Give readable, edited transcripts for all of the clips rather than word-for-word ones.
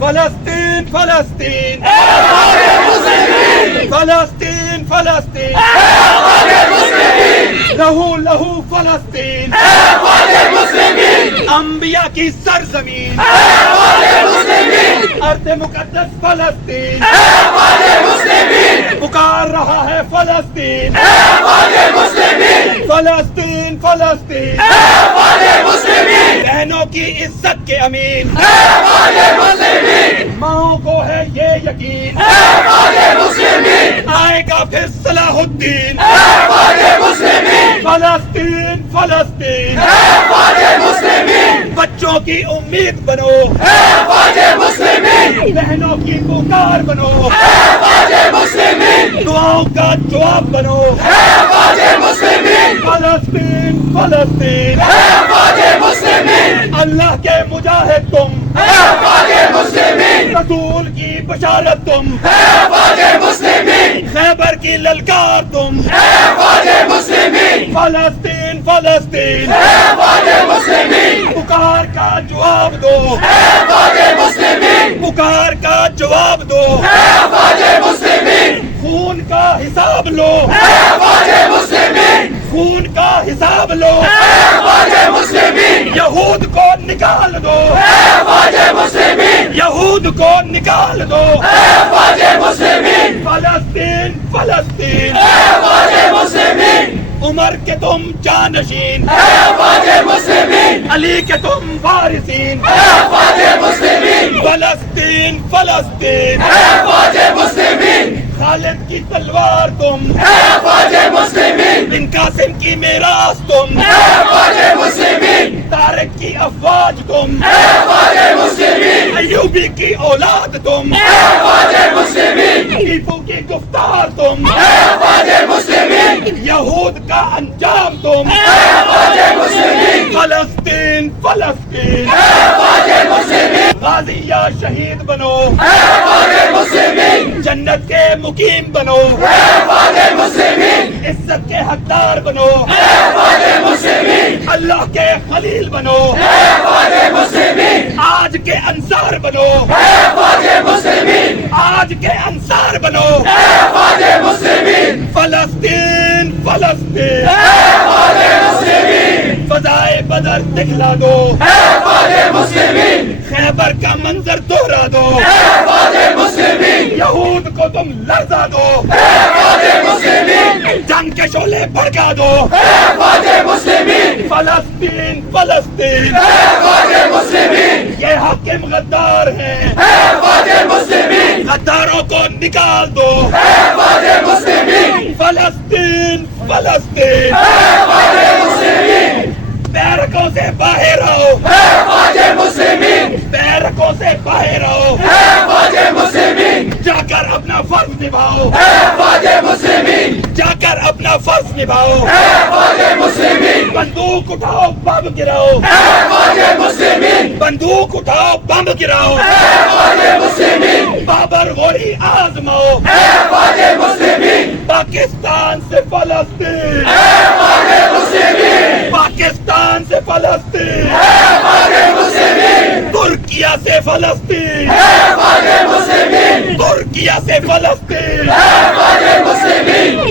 فلسطین فلسطین فلسطین فلسطین لہو لہو فلسطین انبیاء کی سرزمین ارض مقدس فلسطین پکار رہا ہے فلسطین فلسطین فلسطین بہنوں کی عزت کے امین ماؤں کو ہے یہ یقین آئے گا پھر صلاح الدین فلسطین فلسطین بچوں کی امید بنو بہنوں کی پکار بنو دعاؤں کا جواب بنو فلسطین فلسطین اللہ کے مجاہد تم رسول کی بشارت تم خیبر کی للکار تم فلسطین فلسطین پکار کا جواب دو پکار کا جواب دو خون کا حساب لو خون کا حساب لو یہود کو نکال دو یہود کو نکال دو فلسطین فلسطین عمر کے تم جانشین علی کے تم وارثین فلسطین فلسطین خالد کی تلوار تم بن قاسم کی میراث تم طارق کی افواج تم ایوبی کی اولاد تم ٹیپو کی گفتار تم یہود کا انجام تم فلسطین فلسطین غازی یا شہید بنو جنت کے مقیم بنو عزت کے حقدار بنو اللہ کے خلیل بنو آج کے انصار بنو آج کے انصار بنو فلسطین فلسطین فضائے بدر دکھلا دو خیبر کا منظر دوہرا دو یہود کو تم لرزا دو جنگ کے شعلے بھڑکا دو فلسطین فلسطین یہ حاکم غدار ہیں غداروں کو نکال دو فلسطین فلسطین بیرکوں سے باہر آؤ بیرکوں سے باہر آؤ جا کر اپنا فرض نبھاؤ جا کر اپنا فرض نبھاؤ بندوق اٹھاؤ بم گراؤ بندوق اٹھاؤ بم گراؤ بابر غوری آزماؤ پاکستان سے فلسطین پاکستان سے فلسطین ترکیہ سے فلسطین ترکیہ سے فلسطین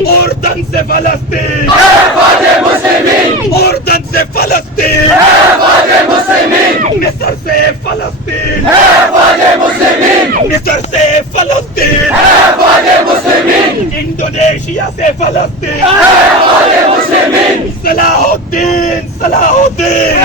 اردن سے فلسطین اردن سے فلسطین مصر سے فلسطین مصر سے فلسطین انڈونیشیا سے فلسطین صلاح الدین صلاح الدین